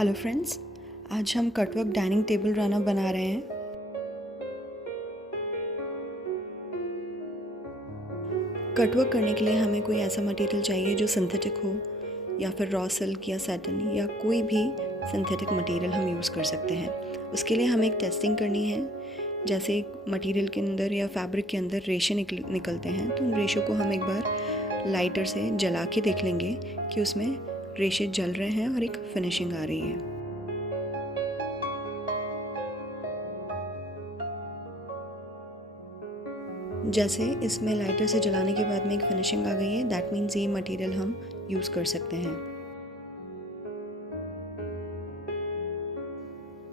Hello friends, आज हम cutwork dining table runner बना रहे हैं। कटवर्क करने के लिए हमें कोई ऐसा मटेरियल चाहिए जो सिंथेटिक हो या फिर रॉ सिल्क या सैटिन या कोई भी सिंथेटिक मटेरियल हम यूज़ कर सकते हैं। उसके लिए हमें एक टेस्टिंग करनी है। जैसे मटेरियल के अंदर या फैब्रिक के अंदर रेशे निकलते हैं, तो उन रेशों को हम एक बार लाइटर से जला के देख लेंगे कि उसमें रेशे जल रहे हैं और एक फिनिशिंग आ रही है। जैसे इसमें लाइटर से जलाने के बाद में एक फिनिशिंग आ गई है, दैट मीन्स ये मटेरियल हम यूज़ कर सकते हैं।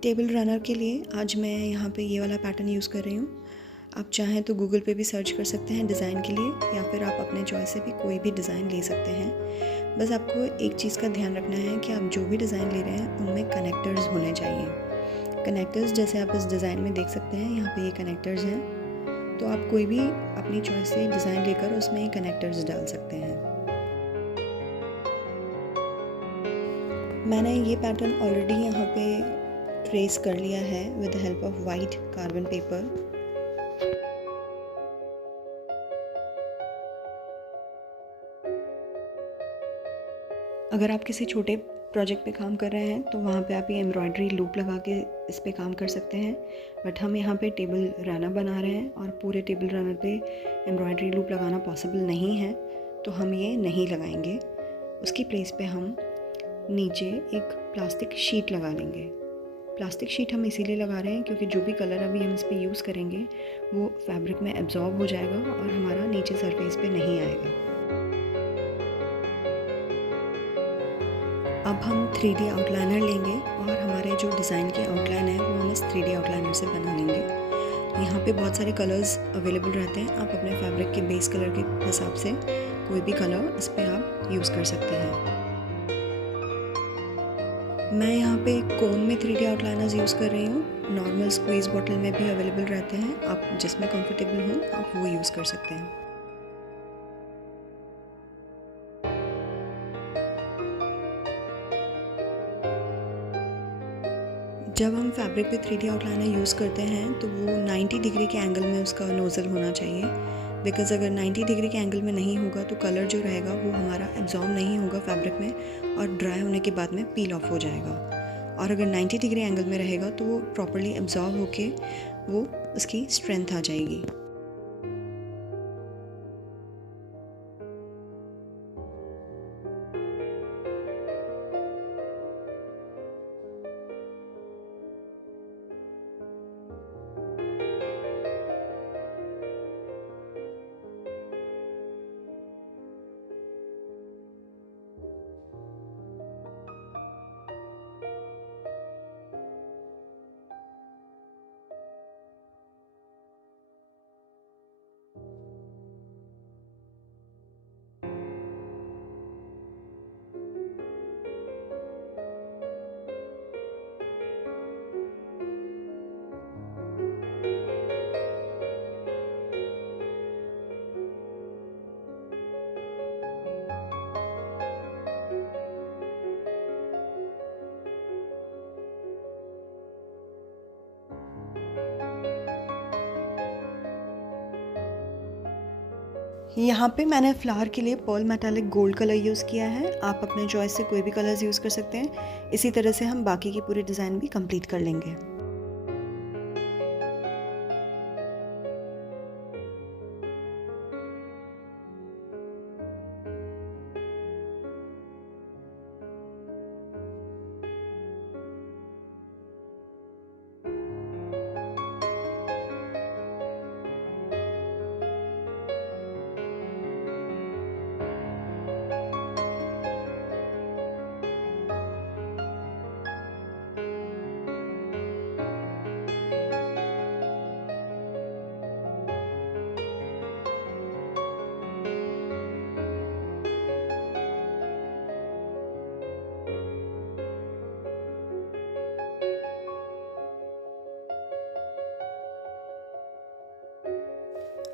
टेबल रनर के लिए आज मैं यहाँ पे ये वाला पैटर्न यूज़ कर रही हूँ। आप चाहें तो गूगल पे भी सर्च कर सकते हैं डिज़ाइन के लिए, या फिर आप अपने चॉइस से भी कोई भी डिज़ाइन ले सकते हैं। बस आपको एक चीज़ का ध्यान रखना है कि आप जो भी डिज़ाइन ले रहे हैं उनमें कनेक्टर्स होने चाहिए। कनेक्टर्स जैसे आप इस डिज़ाइन में देख सकते हैं, यहाँ पे ये कनेक्टर्स हैं, तो आप कोई भी अपनी चॉइस से डिज़ाइन लेकर उसमें ये कनेक्टर्स डाल सकते हैं। मैंने ये पैटर्न ऑलरेडी यहाँ पे ट्रेस कर लिया है with the help of white carbon paper. अगर आप किसी छोटे प्रोजेक्ट पे काम कर रहे हैं तो वहाँ पे आप ये एम्ब्रॉयडरी लूप लगा के इस पे काम कर सकते हैं, बट हम यहाँ पे टेबल रनर बना रहे हैं और पूरे टेबल रनर पे एम्ब्रॉयडरी लूप लगाना पॉसिबल नहीं है, तो हम ये नहीं लगाएंगे। उसकी प्लेस पे हम नीचे एक प्लास्टिक शीट लगा लेंगे। प्लास्टिक शीट हम इसीलिए लगा रहे हैं क्योंकि जो भी कलर अभी हम इस पर यूज़ करेंगे वो फैब्रिक में एब्जॉर्ब हो जाएगा और हमारा नीचे सरफेस पे नहीं आएगा। अब हम 3D आउटलाइनर लेंगे और हमारे जो डिज़ाइन की आउटलाइन है वो हम इस 3D आउटलाइनर से बना लेंगे। यहाँ पे बहुत सारे कलर्स अवेलेबल रहते हैं, आप अपने फैब्रिक के बेस कलर के हिसाब से कोई भी कलर इस पर आप यूज़ कर सकते हैं। मैं यहाँ पे कोन में 3D आउटलाइनर्स यूज़ कर रही हूँ। नॉर्मल स्क्वीज़ बॉटल में भी अवेलेबल रहते हैं, आप जिसमें कंफर्टेबल हो आप वो यूज़ कर सकते हैं। जब हम फैब्रिक पे 3D आउटलाइनर यूज़ करते हैं तो वो 90 डिग्री के एंगल में उसका नोज़ल होना चाहिए, बिकॉज़ अगर 90 डिग्री के एंगल में नहीं होगा तो कलर जो रहेगा वो हमारा एब्जॉर्ब नहीं होगा फैब्रिक में और ड्राई होने के बाद में पील ऑफ हो जाएगा। और अगर 90 डिग्री एंगल में रहेगा तो वो प्रॉपर्ली एब्जॉर्ब होके वो उसकी स्ट्रेंथ आ जाएगी। यहाँ पे मैंने फ्लावर के लिए pearl metallic gold colour use किया है, आप अपने चॉइस से कोई भी कलर्स यूज़ कर सकते हैं। इसी तरह से हम बाकी की पूरी डिज़ाइन भी कंप्लीट कर लेंगे।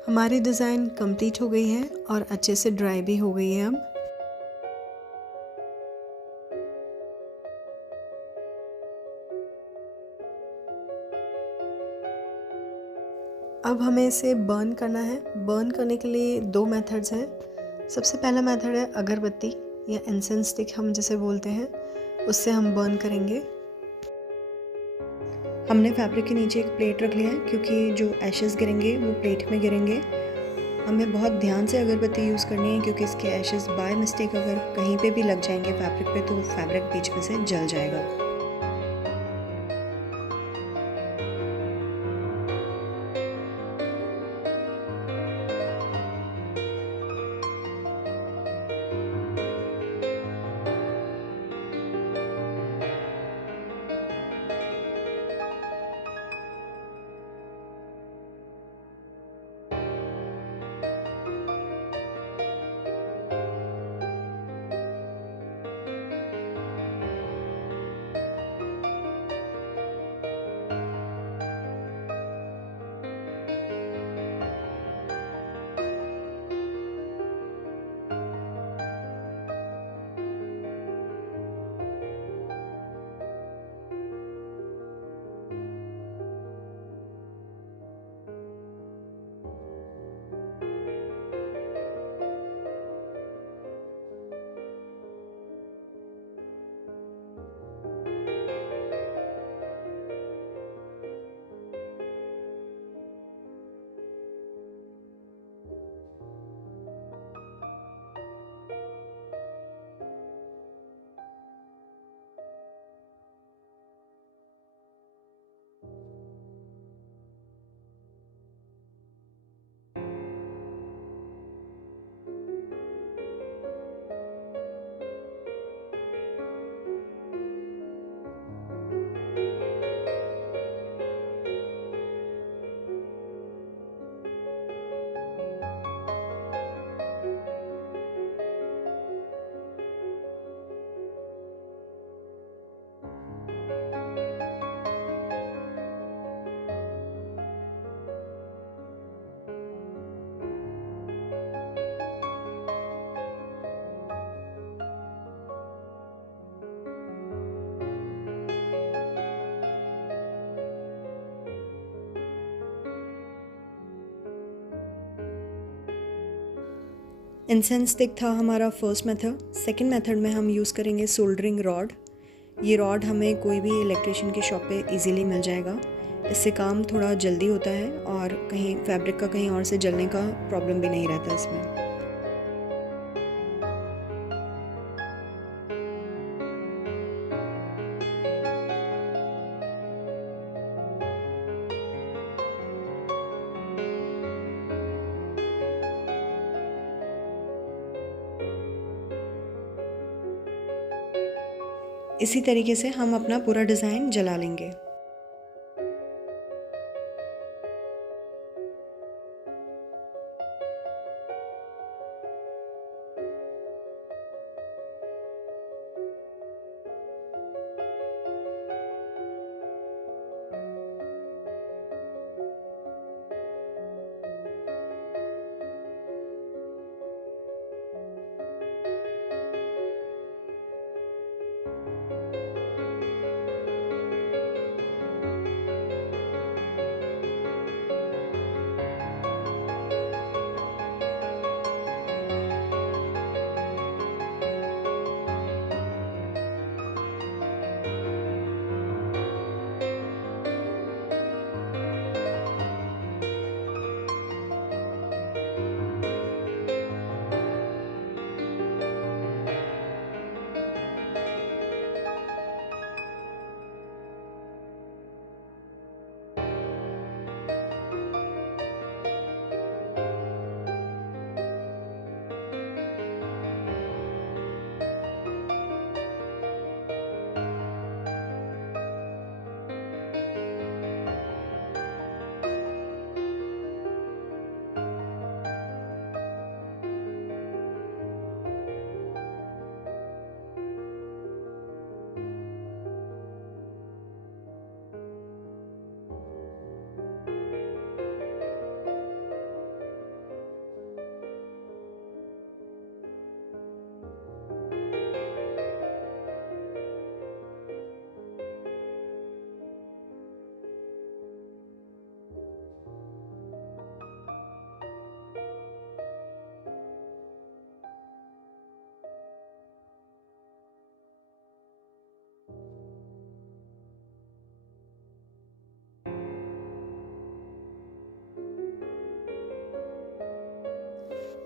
हमारी डिज़ाइन कंप्लीट हो गई है और अच्छे से ड्राई भी हो गई है। अब अब हमें इसे बर्न करना है। बर्न करने के लिए 2 मेथड्स हैं। सबसे पहला मेथड है अगरबत्ती या इंसेंस स्टिक हम जिसे बोलते हैं, उससे हम बर्न करेंगे। हमने फैब्रिक के नीचे एक प्लेट रख लिया है क्योंकि जो एशेस गिरेंगे वो प्लेट में गिरेंगे। हमें बहुत ध्यान से अगरबत्ती यूज़ करनी है क्योंकि इसके एशेस बाय मिस्टेक अगर कहीं पे भी लग जाएंगे फैब्रिक पे तो फैब्रिक बीच में से जल जाएगा। इंसेंस स्टिक था हमारा फर्स्ट मेथड। सेकंड मेथड में हम यूज़ करेंगे सोल्डरिंग रॉड। ये रॉड हमें कोई भी इलेक्ट्रिशियन की शॉप पे इजीली मिल जाएगा। इससे काम थोड़ा जल्दी होता है और कहीं फैब्रिक का कहीं और से जलने का प्रॉब्लम भी नहीं रहता इसमें। इसी तरीके से हम अपना पूरा डिज़ाइन जला लेंगे।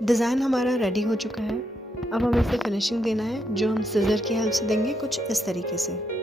डिज़ाइन हमारा रेडी हो चुका है। अब हमें इसे फिनिशिंग देना है, जो हम सिज़र की हेल्प से देंगे कुछ इस तरीके से।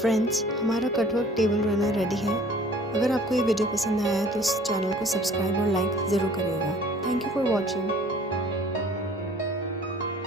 फ्रेंड्स, हमारा कटवर्क टेबल रनर रेडी है। अगर आपको ये वीडियो पसंद आया है तो इस चैनल को सब्सक्राइब और लाइक ज़रूर करिएगा। Thank you for watching.